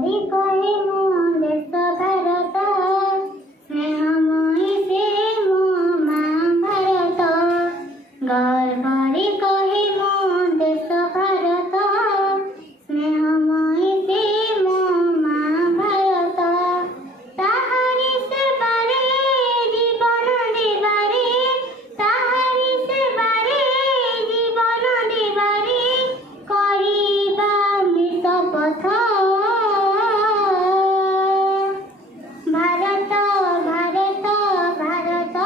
भरी कहे मो देश भारत स्नेहमयी से मो माँ भारत गर्वरी कहे मो देश भारत स्नेहमयी से मो माँ भारत ताहारी सेवारे जीवन देवारे ताहारी सेवारे जीवन देवारे करिबा मृत पथ भारत भारत भारत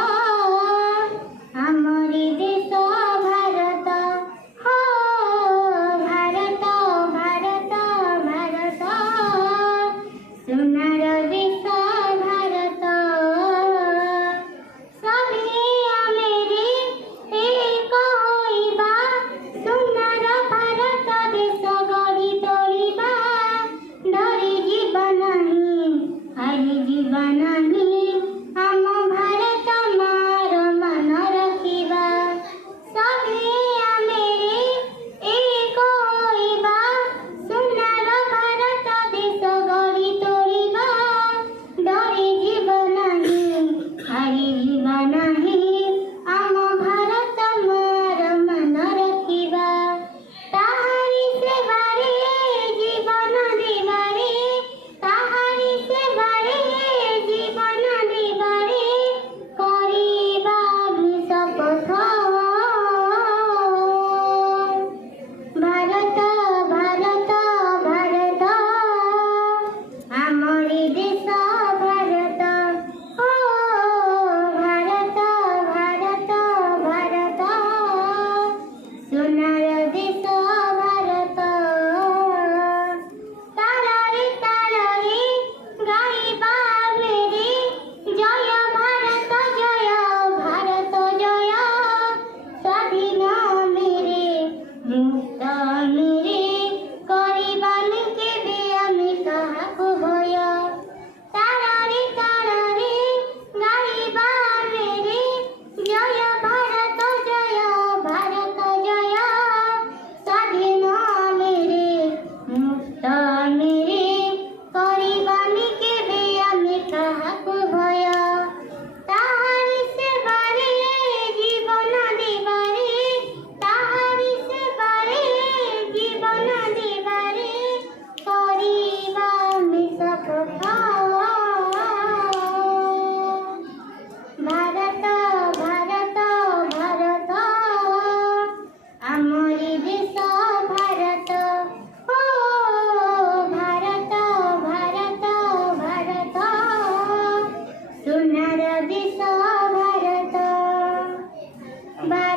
आमरी देश भारत हो भारत भारत भारत सोनार देश भारत सभी आमेरे एक होइबा सोनार भारत देश गढ़ी तोड़िबा डरी जीवा नहीं हारी जीवा नहीं आम भारत मार मन रखिबा सभी आमेरे एक होइबा सोनार भारत देश गढ़ी तोड़िबा डरी जीवा नहीं हारी जीवा नहीं आम भारत मार मन रखिबा ताहारी सेवारे जीवन देवारे ताहारी सेवारे जीवन देवारे करिबा शपथ भारत भारत भारत आमरी देश भारत हो भारत भारत भारत सोनार देश भारत तारारे गाइबा मेरे जय भारत जय स्वाधीन मेरे मुक्त मेरे करिबान केबे आमी काहाकु भय तारारे गाइबा मेरे जय भारत जय स्वाधीन मेरे मुक्त मेरे करिबान केबे आमी काहाकु भय ताहारी सेवारे जीवन देवारे ताहारी सेवारे जीवन देवारे करिबा शपथ भारत भारत भारत आमरी देश भारत हो भारत भारत भारत सोनार देश भारत।